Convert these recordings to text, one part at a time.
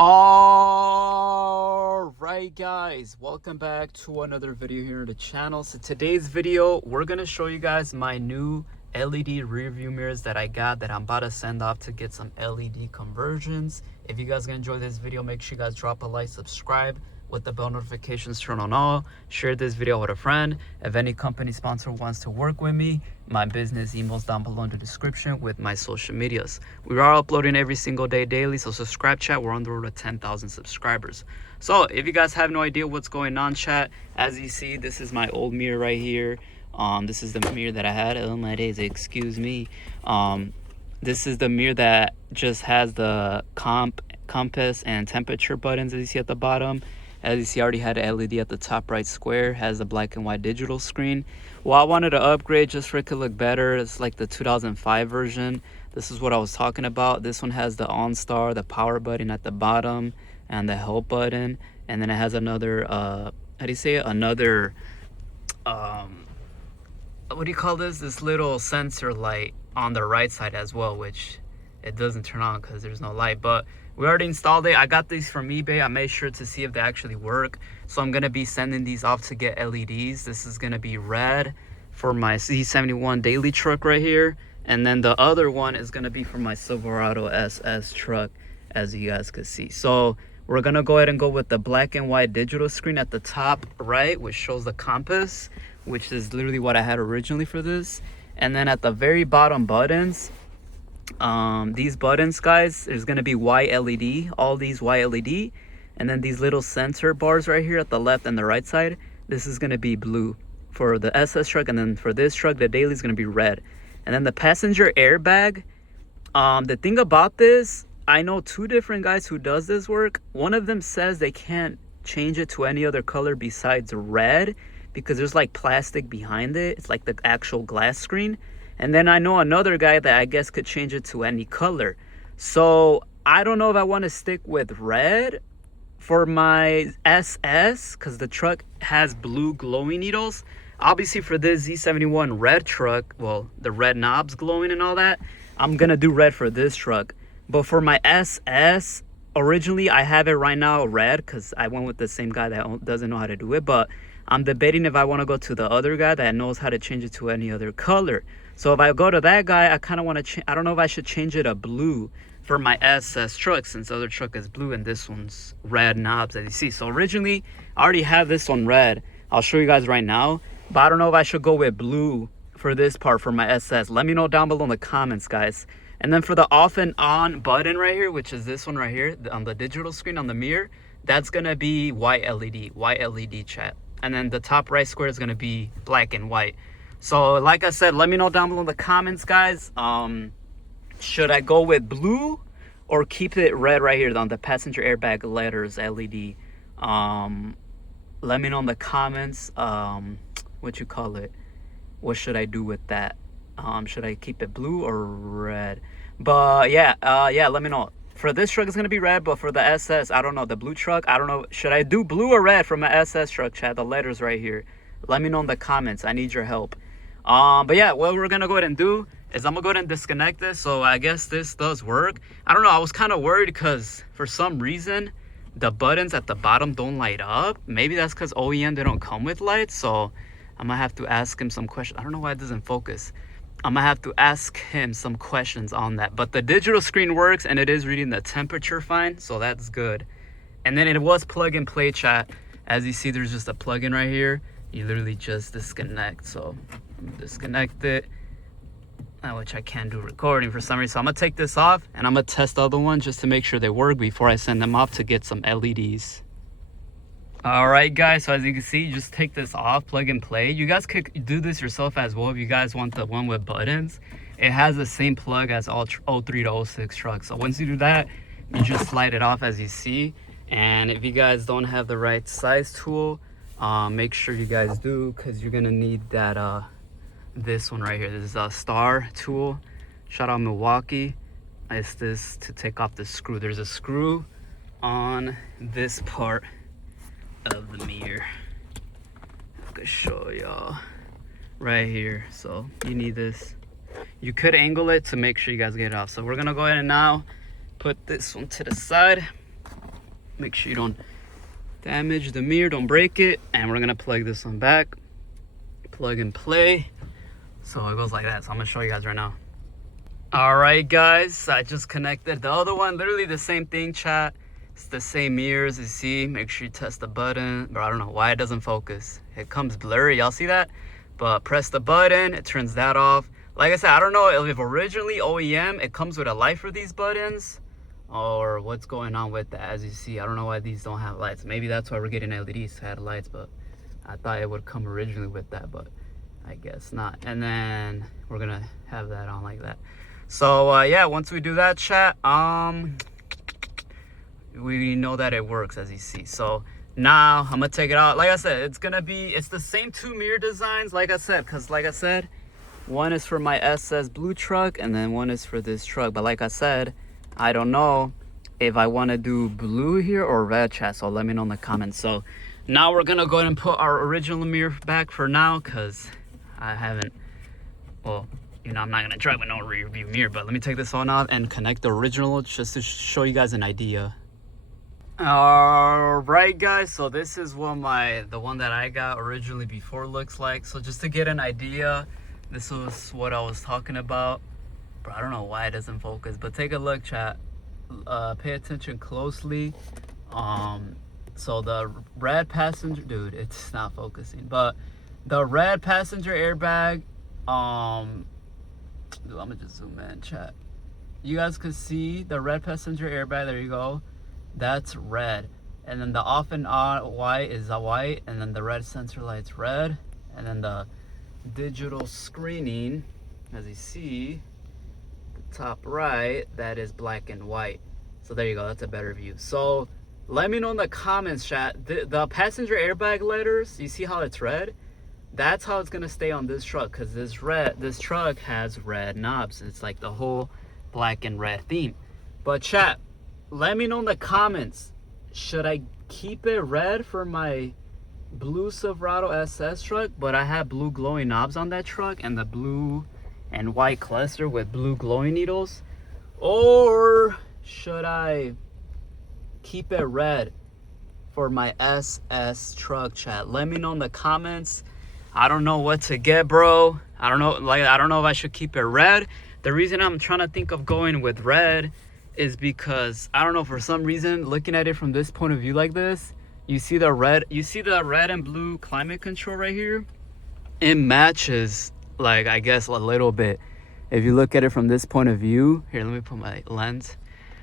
Alright guys, welcome back to another video here on the channel. So today's video, we're gonna show you guys my new LED rear view mirrors that I got that I'm about to send off to get some LED conversions. If you guys gonna enjoy this video, make sure you guys drop a like, subscribe with the bell notifications turned on all, share this video with a friend. If any company sponsor wants to work with me, my business email's down below in the description with my social medias. We are uploading every single day daily, so subscribe, chat. We're on the road to 10,000 subscribers. So if you guys have no idea what's going on, chat, as you see, this is my old mirror right here. This is the mirror that I had. Oh my days, excuse me. This is the mirror that just has the compass and temperature buttons, as you see at the bottom. As you see, I already had an LED at the top right square, has a black and white digital screen. Well, I wanted to upgrade just for it could look better. It's like the 2005 version. This is what I was talking about. This one has the OnStar, the power button at the bottom, and the help button. And then it has another, how do you say it? Another, what do you call this? This little sensor light on the right side as well, which it doesn't turn on because there's no light. But we already installed it. I got these from eBay. I made sure to see if they actually work. So I'm gonna be sending these off to get LEDs. This is gonna be red for my Z71 daily truck right here. And then the other one is gonna be for my Silverado SS truck, as you guys can see. So we're gonna go ahead and go with the black and white digital screen at the top right, which shows the compass, which is literally what I had originally for this. And then at the very bottom buttons, these buttons, guys, there's gonna be white LED, all these white LED, and then these little sensor bars right here at the left and the right side, this is gonna be blue for the SS truck, and then for this truck, the daily is gonna be red. And then the passenger airbag, the thing about this, I know two different guys who does this work. One of them says they can't change it to any other color besides red because there's like plastic behind it. It's like the actual glass screen. And then I know another guy that I guess could change it to any color. So I don't know if I want to stick with red for my SS because the truck has blue glowing needles. Obviously for this Z71 red truck, well, the red knobs glowing and all that, I'm going to do red for this truck. But for my SS, originally I have it right now red because I went with the same guy that doesn't know how to do it. But I'm debating if I want to go to the other guy that knows how to change it to any other color. So if I go to that guy, I kind of want to I don't know if I should change it to blue for my SS truck, since the other truck is blue and this one's red knobs, as you see. So originally, I already have this one red. I'll show you guys right now. But I don't know if I should go with blue for this part for my SS. Let me know down below in the comments, guys. And then for the off and on button right here, which is this one right here, on the digital screen on the mirror, that's going to be white LED chat. And then the top right square is going to be black and white. So like I said, let me know down below in the comments, guys. Should I go with blue or keep it red right here on the passenger airbag letters LED? Let me know in the comments what you call it. What should I do with that? Should I keep it blue or red? But yeah, let me know. For this truck, it's going to be red, but for the SS, I don't know. The blue truck, I don't know. Should I do blue or red for my SS truck, chat? The letters right here. Let me know in the comments. I need your help. But yeah, what we're going to go ahead and do is I'm going to go ahead and disconnect this. So I guess this does work. I don't know. I was kind of worried because for some reason, the buttons at the bottom don't light up. Maybe that's because OEM, they don't come with lights. So I'm going to have to ask him some questions. I don't know why it doesn't focus. I'm gonna have to ask him some questions on that. But the digital screen works and it is reading the temperature fine, so that's good. And then it was plug and play, chat. As you see, there's just a plug-in right here. You literally just disconnect. So disconnect it, which I can't do recording for some reason. So I'm gonna take this off and I'm gonna test the other one just to make sure they work before I send them off to get some LEDs. Alright guys, so as you can see, just take this off, plug and play. You guys could do this yourself as well if you guys want the one with buttons. It has the same plug as all 03 to 06 trucks. So once you do that, you just slide it off as you see. And if you guys don't have the right size tool, make sure you guys do, because you're gonna need that this one right here. This is a star tool. Shout out Milwaukee. It's this to take off the screw. There's a screw on this part of the mirror. I can show y'all right here. So you need this. You could angle it to make sure you guys get it off. So we're gonna go ahead and now put this one to the side. Make sure you don't damage the mirror, don't break it. And we're gonna plug this one back, plug and play. So it goes like that. So I'm gonna show you guys right now. All right, guys, I just connected the other one. Literally the same thing, chat. It's the same mirrors, you see. Make sure you test the button. But I don't know why it doesn't focus. It comes blurry, y'all see that? But press the button, it turns that off. Like I said, I don't know if originally OEM, it comes with a light for these buttons, or what's going on with that. As you see, I don't know why these don't have lights. Maybe that's why we're getting LEDs to add lights, but I thought it would come originally with that, but I guess not. And then we're gonna have that on like that. So yeah, once we do that, chat, we know that it works, as you see. So now I'm gonna take it out. Like I said, it's the same two mirror designs, like I said, because like I said, one is for my SS blue truck and then one is for this truck. But like I said, I don't know if I want to do blue here or red, chat, so let me know in the comments. So now we're gonna go ahead and put our original mirror back for now, because I haven't, well, you know, I'm not gonna drive with no rear view mirror, but let me take this one off and connect the original just to show you guys an idea. All right, guys, so this is what the one that I got originally before looks like. So just to get an idea, this was what I was talking about. But I don't know why it doesn't focus, but take a look, chat. Pay attention closely. So the red passenger, dude, it's not focusing, but the red passenger airbag, dude, I'm gonna just zoom in, chat. You guys can see the red passenger airbag, there you go. That's red. And then the off and on white is a white, and then the red sensor light's red, and then the digital screening, as you see, the top right, that is black and white. So there you go, that's a better view. So let me know in the comments, chat. The passenger airbag letters, you see how it's red? That's how it's gonna stay on this truck, because this truck has red knobs. It's like the whole black and red theme. But chat, let me know in the comments, should I keep it red for my blue Silverado SS truck, but I have blue glowing knobs on that truck and the blue and white cluster with blue glowing needles? Or should I keep it red for my SS truck, chat? Let me know in the comments. I don't know what to get, bro. I don't know if I should keep it red. The reason I'm trying to think of going with red is because I don't know, for some reason, looking at it from this point of view like this, you see the red and blue climate control right here? It matches, like, I guess a little bit. If you look at it from this point of view, here, let me put my lens.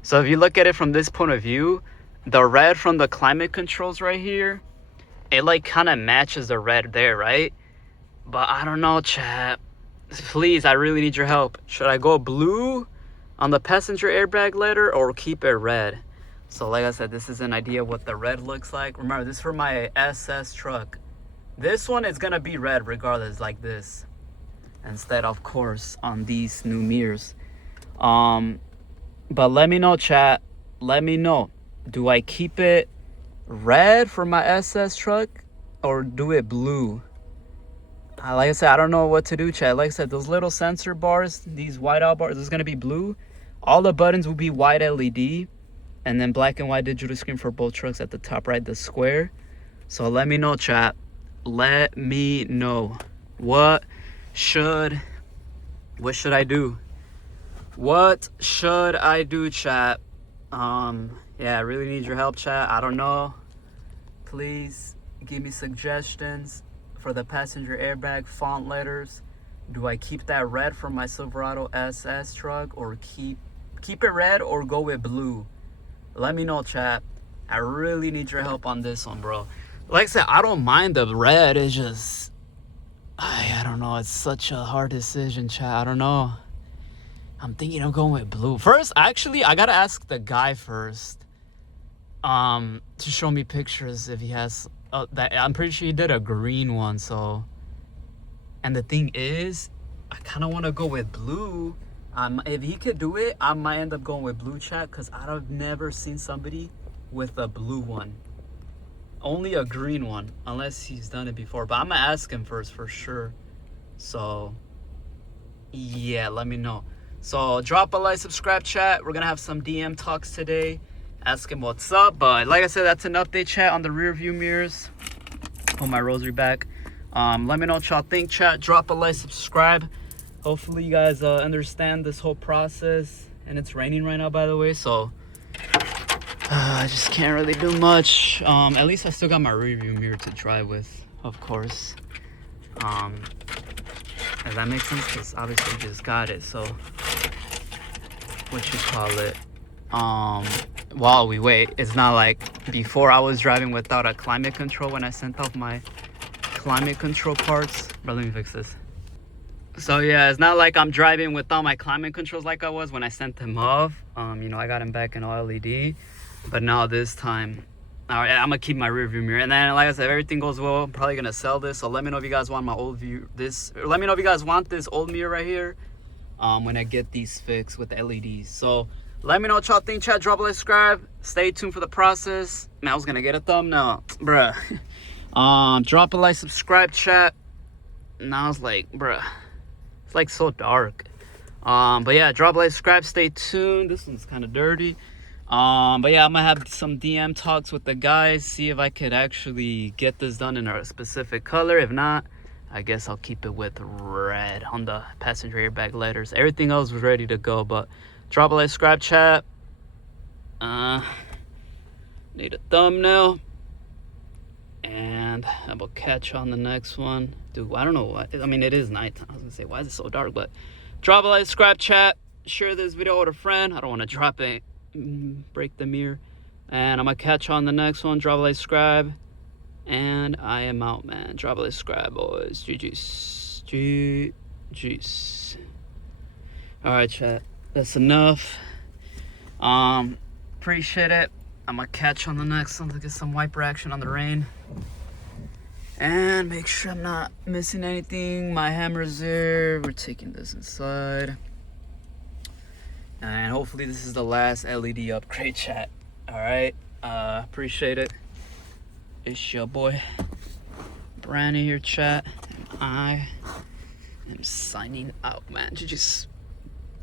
So if you look at it from this point of view, the red from the climate controls right here, it like kind of matches the red there, right? But I don't know, chat. Please, I really need your help. Should I go blue on the passenger airbag letter or keep it red? So like I said, this is an idea of what the red looks like. Remember, this is for my SS truck. This one is gonna be red regardless, like this, instead of course on these new mirrors. But let me know, chat, let me know, do I keep it red for my SS truck or do it blue? Like I said, I don't know what to do, chat. Like I said, those little sensor bars, these whiteout bars, this is gonna be blue. All the buttons will be white LED, and then black and white digital screen for both trucks at the top right, the square. So let me know, chat. Let me know. What should I do? What should I do, chat? Yeah, I really need your help, chat. I don't know. Please give me suggestions for the passenger airbag font letters. Do I keep that red for my Silverado SS truck, or keep it red or go with blue? Let me know, chat. I really need your help on this one, bro. Like I said, I don't mind the red. It's just, I don't know. It's such a hard decision, chat. I don't know. I'm thinking of going with blue. First, actually, I gotta ask the guy first to show me pictures if he has that. I'm pretty sure he did a green one, so. And the thing is, I kind of want to go with blue. If he could do it, I might end up going with blue, chat, because I've never seen somebody with a blue one. Only a green one, unless he's done it before. But I'm gonna ask him first for sure. So yeah, let me know. So drop a like, subscribe, chat. We're gonna have some DM talks today. ask him what's up. But like I said, that's an update, chat, on the rear view mirrors. Put my rosary back. Let me know what y'all think, chat. Drop a like, subscribe. Hopefully you guys understand this whole process. And it's raining right now, by the way, so I just can't really do much. At least I still got my rear view mirror to drive with, of course. Does that make sense? Because obviously we just got it, so what you call it, while we wait, it's not like before I was driving without a climate control when I sent off my climate control parts. Bro, let me fix this. So yeah, it's not like I'm driving without my climate controls like I was when I sent them off. You know, I got them back in all LED, but now this time, all right, I'm gonna keep my rear view mirror. And then, like I said, if everything goes well, I'm probably gonna sell this. So let me know if you guys want my old view, let me know if you guys want this old mirror right here, when I get these fixed with the LEDs. So let me know what y'all think, chat. Drop a like, subscribe. Stay tuned for the process. Man, I was gonna get a thumbnail, bruh. Drop a like, subscribe, chat. Now it's like, bruh, it's like so dark. But yeah, drop a like, subscribe, stay tuned. This one's kind of dirty. But yeah, I'm gonna have some DM talks with the guys, see if I could actually get this done in a specific color. If not, I guess I'll keep it with red on the passenger airbag letters. Everything else was ready to go, but drop a like, subscribe, chat. Need a thumbnail. And I will catch on the next one. Dude, I don't know what, I mean, it is nighttime. I was gonna say, why is it so dark? But drop a like, subscribe, chat. Share this video with a friend. I don't want to drop it, break the mirror. And I'm gonna catch on the next one. Drop a like, subscribe. And I am out, man. Drop a like, subscribe, boys. GG's. GG's. Alright, chat. That's enough. Appreciate it. I'm gonna catch on the next one to get some wiper action on the rain. And make sure I'm not missing anything. My hammer's there. We're taking this inside. And hopefully this is the last LED upgrade, chat. Alright. Appreciate it. It's your boy Brandy here, chat. And I am signing out, man. Just